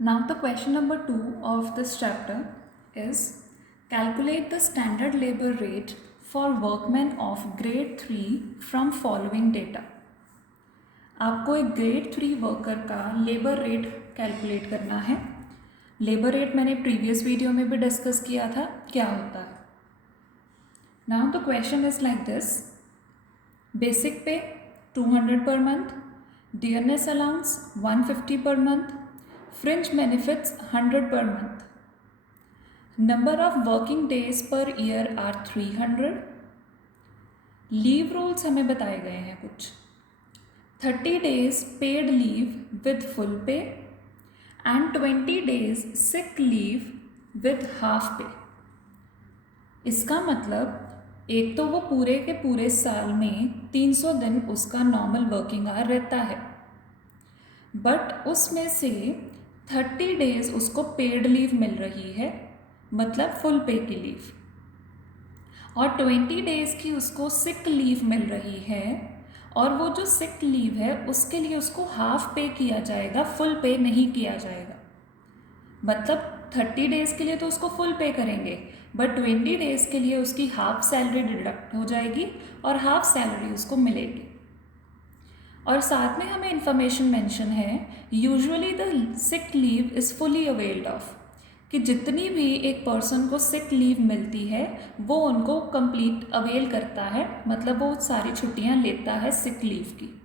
Now the question number 2 of this chapter is calculate the standard labor rate for workmen of grade 3 from following data. आपको एक grade 3 worker का labour rate calculate करना है. Labour rate मैंने previous video में भी discuss किया था क्या होता है. Now the question is like this. Basic पे 200 per month, dearness allowance 150 per month, fringe benefits 100 per month. Number of working days per year are 300. Leave rules हमें बताए गए हैं कुछ. 30 days paid leave with full pay and 20 days sick leave with half pay. इसका मतलब एक तो वो पूरे के पूरे साल में 300 दिन उसका नॉर्मल वर्किंग आवर रहता है, बट उसमें से 30 डेज उसको पेड लीव मिल रही है, मतलब फुल पे की लीव, और 20 डेज़ की उसको सिक लीव मिल रही है, और वो जो सिक लीव है उसके लिए उसको हाफ पे किया जाएगा, फुल पे नहीं किया जाएगा. मतलब 30 डेज़ के लिए तो उसको फुल पे करेंगे, बट 20 डेज़ के लिए उसकी हाफ सैलरी डिडक्ट हो जाएगी और हाफ सैलरी उसको मिलेगी. और साथ में हमें इन्फॉर्मेशन मेंशन है, usually the sick leave is fully availed of, कि जितनी भी एक पर्सन को सिक लीव मिलती है वो उनको कंप्लीट अवेल करता है, मतलब वो सारी छुट्टियां लेता है सिक लीव की.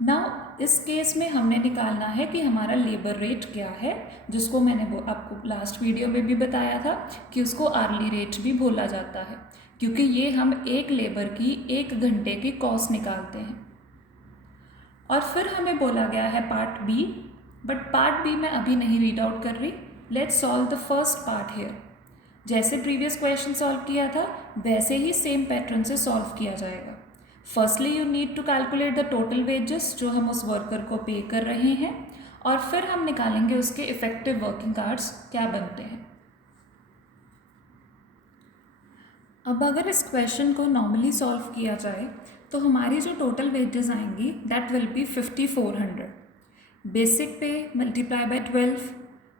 नाउ इस केस में हमने निकालना है कि हमारा लेबर रेट क्या है, जिसको मैंने वो आपको लास्ट वीडियो में भी बताया था कि उसको आर्ली रेट भी बोला जाता है, क्योंकि ये हम एक लेबर की 1 घंटे की कॉस्ट निकालते हैं. और फिर हमें बोला गया है part B, but part B मैं अभी नहीं रीड आउट कर रही. Let's solve the first part here. जैसे प्रीवियस क्वेश्चन सॉल्व किया था वैसे ही सेम पैटर्न से सॉल्व किया जाएगा. Firstly you need to calculate the total wages जो हम उस वर्कर को पे कर रहे हैं, और फिर हम निकालेंगे उसके इफेक्टिव वर्किंग आवर्स क्या बनते हैं. अब अगर इस क्वेश्चन को नॉर्मली सॉल्व किया जाए तो हमारी जो टोटल वेजेस आएंगी दैट विल बी 5400. बेसिक पे multiply by 12,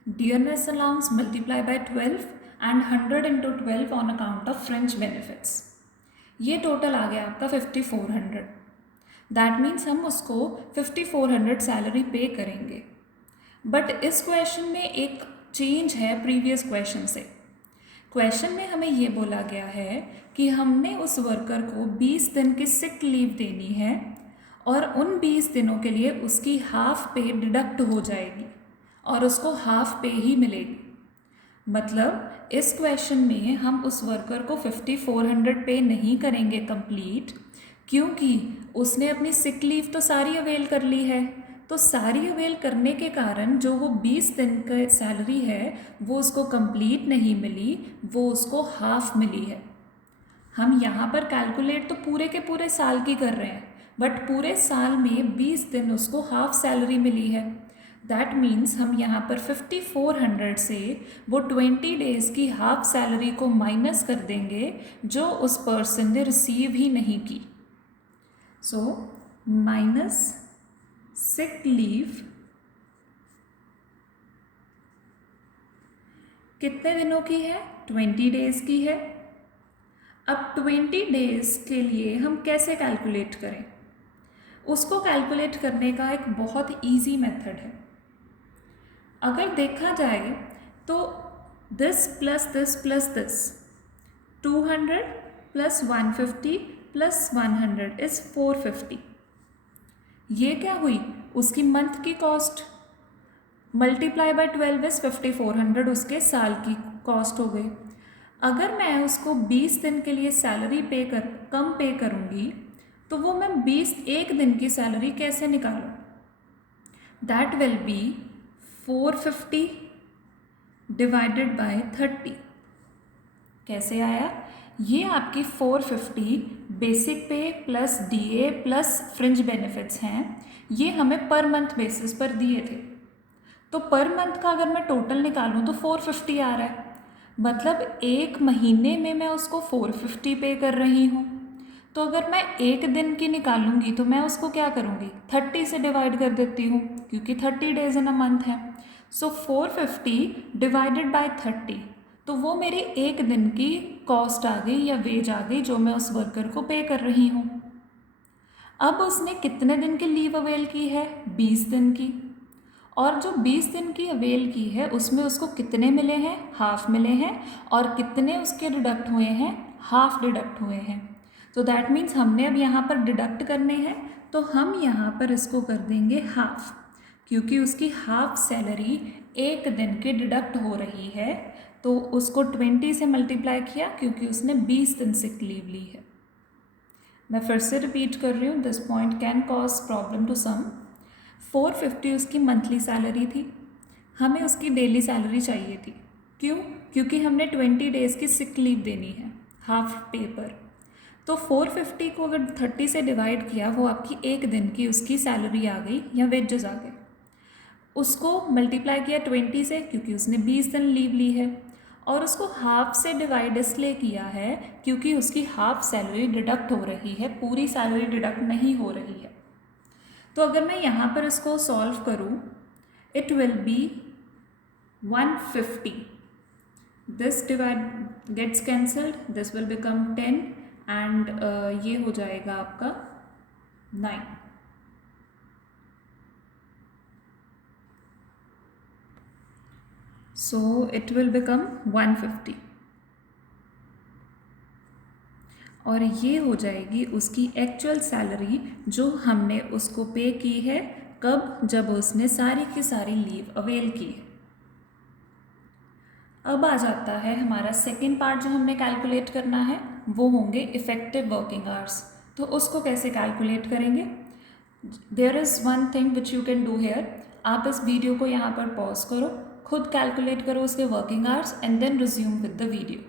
dearness allowance multiply by 12 and 100 into 12 on account of fringe benefits. ये टोटल आ गया आपका 5400. दैट मीन्स हम उसको 5400 सैलरी पे करेंगे. बट इस क्वेश्चन में एक चेंज है प्रीवियस क्वेश्चन से. क्वेश्चन में हमें ये बोला गया है कि हमने उस वर्कर को 20 दिन की सिक लीव देनी है, और उन 20 दिनों के लिए उसकी हाफ पे डिडक्ट हो जाएगी और उसको हाफ पे ही मिलेगी. मतलब इस क्वेश्चन में हम उस वर्कर को 5400 पे नहीं करेंगे कंप्लीट, क्योंकि उसने अपनी सिक लीव तो सारी अवेल कर ली है. तो सारी अवेल करने के कारण जो वो 20 दिन का सैलरी है वो उसको कंप्लीट नहीं मिली, वो उसको हाफ मिली है. हम यहाँ पर कैलकुलेट तो पूरे के पूरे साल की कर रहे हैं, बट पूरे साल में 20 दिन उसको हाफ सैलरी मिली है. दैट मीन्स हम यहाँ पर 5400 से वो 20 डेज़ की हाफ सैलरी को माइनस कर देंगे जो उस पर्सन ने रिसीव ही नहीं की. सो माइनस सिक लीव कितने दिनों की है? 20 डेज़ की है. अब 20 डेज़ के लिए हम कैसे कैलकुलेट करें? उसको कैलकुलेट करने का एक बहुत ईजी मेथड है. अगर देखा जाए तो this plus this plus this 200 plus 150 plus 100 is 450. ये क्या हुई? उसकी मंथ की कॉस्ट. मल्टीप्लाई बाय 12 इज़ 5400, उसके साल की कॉस्ट हो गई. अगर मैं उसको 20 दिन के लिए सैलरी कम पे करूँगी तो वो मैं 1 दिन की सैलरी कैसे निकालूँ? That will be 450 divided by 30. कैसे आया? ये आपकी 450 बेसिक पे plus DA plus fringe benefits हैं. ये हमें पर मंथ बेसिस पर दिए थे, तो पर मंथ का अगर मैं टोटल निकालूं तो 450 आ रहा है. मतलब 1 महीने में मैं उसको 450 पे कर रही हूँ. तो अगर मैं एक दिन की निकालूंगी तो मैं उसको क्या करूँगी, 30 से डिवाइड कर देती हूँ, क्योंकि 30 डेज इन अ मंथ है। सो 450 डिवाइडेड बाय 30, तो वो मेरी एक दिन की कॉस्ट आ गई या वेज आ गई जो मैं उस वर्कर को पे कर रही हूँ। अब उसने कितने दिन की लीव अवेल की है, 20 दिन की। और जो 20 दिन की अवेल की है उसमें उसको कितने मिले हैं, हाफ मिले हैं, और कितने उसके डिडक्ट हुए हैं, हाफ डिडक्ट हुए हैं। तो दैट मीन्स हमने अब यहाँ पर डिडक्ट करने हैं, तो हम यहाँ पर इसको कर देंगे हाफ, क्योंकि उसकी हाफ सैलरी एक दिन की डिडक्ट हो रही है, तो उसको 20 से मल्टीप्लाई किया क्योंकि उसने 20 दिन सिक लीव ली है। मैं फिर से रिपीट कर रही हूँ, this point can cause problem to some. 450 उसकी मंथली सैलरी थी, हमें उसकी डेली सैलरी चाहिए थी। क्यों? क्योंकि हमने 20 डेज़ की सिक लीव देनी है हाफ पे पर। तो 450 को अगर 30 से डिवाइड किया, वो आपकी एक दिन की उसकी सैलरी आ गई या वेजेस आ गए। उसको मल्टीप्लाई किया 20 से क्योंकि उसने 20 दिन लीव ली है, और उसको हाफ से डिवाइड इसलिए किया है क्योंकि उसकी हाफ सैलरी डिडक्ट हो रही है, पूरी सैलरी डिडक्ट नहीं हो रही है। तो अगर मैं यहाँ पर इसको सॉल्व करूँ, it will be 150, this divide gets cancelled, this will become 10 and ये हो जाएगा आपका 9। सो इट विल बिकम 150, और ये हो जाएगी उसकी एक्चुअल सैलरी जो हमने उसको पे की है। कब? जब उसने सारी की सारी लीव अवेल की है। अब आ जाता है हमारा सेकेंड पार्ट जो हमने कैलकुलेट करना है, वो होंगे इफ़ेक्टिव वर्किंग आवर्स। तो उसको कैसे कैलकुलेट करेंगे? There is one thing which you can do here. आप इस वीडियो को यहाँ पर पॉज करो, खुद कैलकुलेट करो उसके working hours and then resume with the video.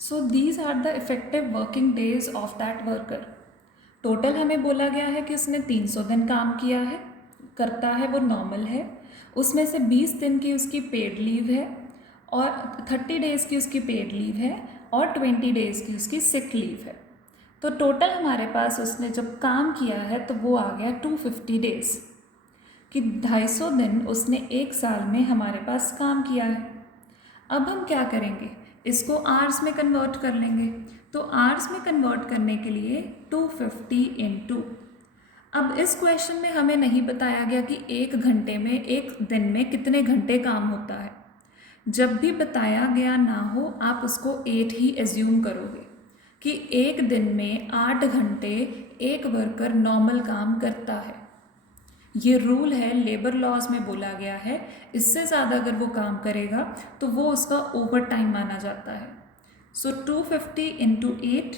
So these are the effective working days of that worker. Total हमें बोला गया है कि उसने 300 दिन काम किया है, करता है, वो नॉर्मल है। उसमें से 20 दिन की उसकी पेड लीव है, और 30 डेज़ की उसकी पेड लीव है, और 20 डेज़ की उसकी सिक लीव है। तो टोटल हमारे पास उसने जब काम किया है तो वो आ गया 250 डेज़, कि 250 दिन उसने एक साल में हमारे पास काम किया है। अब हम क्या करेंगे, इसको आवर्स में कन्वर्ट कर लेंगे। तो आवर्स में कन्वर्ट करने के लिए 250 इंटू, अब इस क्वेश्चन में हमें नहीं बताया गया कि एक घंटे में, एक दिन में कितने घंटे काम होता है। जब भी बताया गया ना हो, आप उसको 8 ही एज्यूम करोगे कि एक दिन में 8 घंटे एक वर्कर नॉर्मल काम करता है। ये रूल है, लेबर लॉज में बोला गया है। इससे ज़्यादा अगर वो काम करेगा तो वो उसका ओवर टाइम माना जाता है। सो 250 इंटू 8,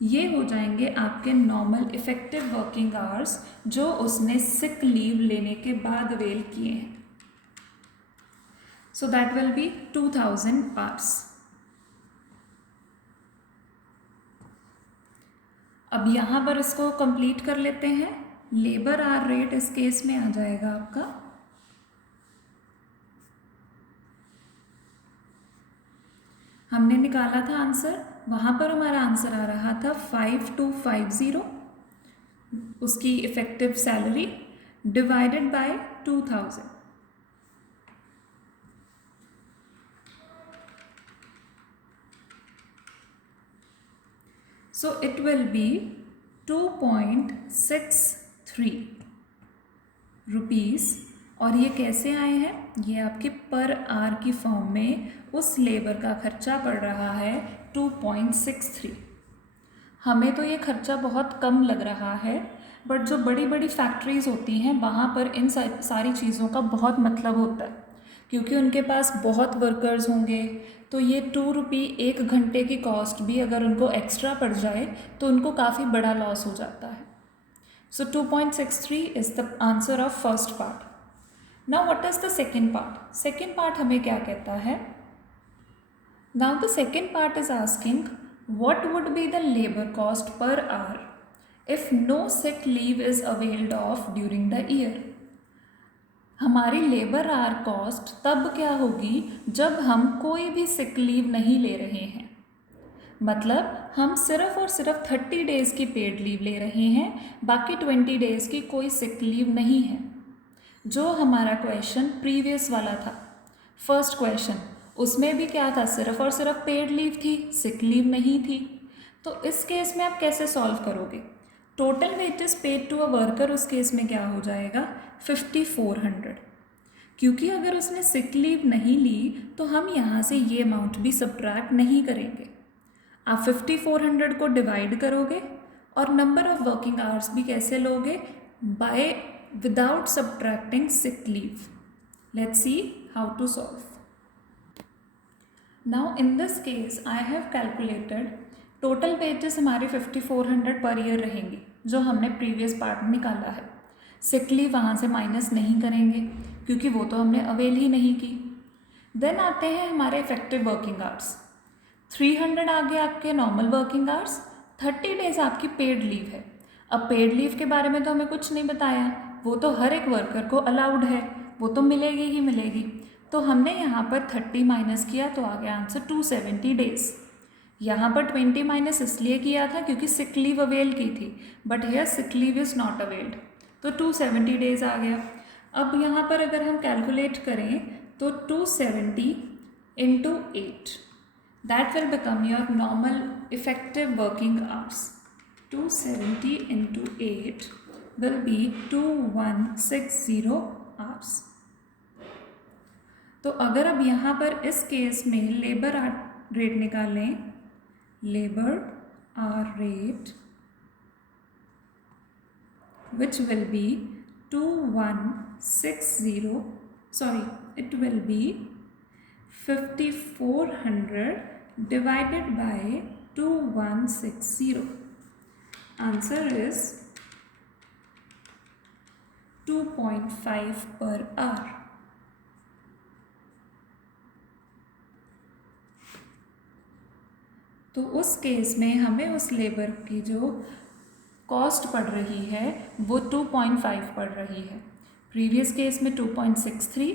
ये हो जाएंगे आपके नॉर्मल इफेक्टिव वर्किंग आवर्स जो उसने सिक लीव लेने के बाद अवेल किए हैं। So that will be 2000 hours. अब यहाँ पर इसको कंप्लीट कर लेते हैं। लेबर आवर रेट इस केस में आ जाएगा आपका, हमने निकाला था आंसर, वहाँ पर हमारा आंसर आ रहा था 5250, उसकी effective salary divided by 2000। So it will be 2.63 rupees. और ये कैसे आए हैं? ये आपके पर आवर की फॉर्म में उस लेबर का खर्चा पड़ रहा है 2.63। हमें तो ये खर्चा बहुत कम लग रहा है, बट जो बड़ी बड़ी फैक्ट्रीज़ होती हैं वहाँ पर इन सारी चीज़ों का बहुत मतलब होता है, क्योंकि उनके पास बहुत वर्कर्स होंगे। तो ये 2 रुपये एक घंटे की कॉस्ट भी अगर उनको एक्स्ट्रा पड़ जाए तो उनको काफ़ी बड़ा लॉस हो जाता है। सो 2.63 is the answer of first part. Now what is the second part? Second part हमें क्या कहता है? Now the second part is asking what would be the labor cost per hour if no sick leave is availed of during the year। हमारी labour our cost तब क्या होगी जब हम कोई भी सिक लीव नहीं ले रहे हैं। मतलब हम सिर्फ और सिर्फ 30 डेज़ की पेड लीव ले रहे हैं, बाकी 20 डेज़ की कोई सिक लीव नहीं है। जो हमारा क्वेश्चन प्रीवियस वाला था, फर्स्ट क्वेश्चन, उसमें भी क्या था, सिर्फ और सिर्फ पेड लीव थी, सिक लीव नहीं थी। तो इस केस में आप कैसे सॉल्व करोगे? Total wages paid to a worker, उस केस में क्या हो जाएगा, 5400, क्योंकि अगर उसने सिक लीव नहीं ली तो हम यहाँ से ये अमाउंट भी सब्ट्रैक्ट नहीं करेंगे। आप 5400 को डिवाइड करोगे और नंबर ऑफ वर्किंग आवर्स भी कैसे लोगे, by without subtracting sick leave. Let's see how to solve. Now in this case I have calculated total wages हमारे 5400 पर ईयर रहेंगी, जो हमने प्रीवियस पार्ट में निकाला है। सिक लीव वहाँ से माइनस नहीं करेंगे क्योंकि वो तो हमने अवेल ही नहीं की। देन आते हैं हमारे इफेक्टिव वर्किंग आवर्स। 300 आ गए आपके नॉर्मल वर्किंग आवर्स, 30 डेज आपकी पेड लीव है। अब पेड लीव के बारे में तो हमें कुछ नहीं बताया, वो तो हर एक वर्कर को अलाउड है, वो तो मिलेगी ही मिलेगी। तो हमने यहाँ पर 30 माइनस किया तो आ गया आंसर 270 डेज। यहाँ पर 20 माइनस इसलिए किया था क्योंकि सिक लीव अवेल की थी, but here sick leave is not availed, तो 270 डेज आ गया। अब यहाँ पर अगर हम कैलकुलेट करें तो 270 into 8, that will become your normal effective working hours. 270 into 8 will be 2160 hours. तो अगर अब यहाँ पर इस केस में लेबर रेट निकालें, labour hour rate which will be 2160, sorry, it will be 5400 divided by 2160. Answer is 2.5 per hour. तो उस केस में हमें उस लेबर की जो कॉस्ट पड़ रही है वो 2.5 पड़ रही है। प्रीवियस केस में 2.63,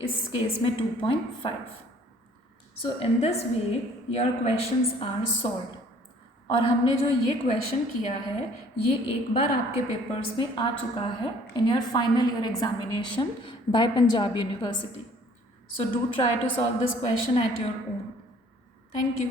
इस केस में 2.5। So in this way your questions are solved. और हमने जो ये क्वेश्चन किया है ये एक बार आपके पेपर्स में आ चुका है in your final year examination by Punjab university. So do try to solve this question at your own. Thank you.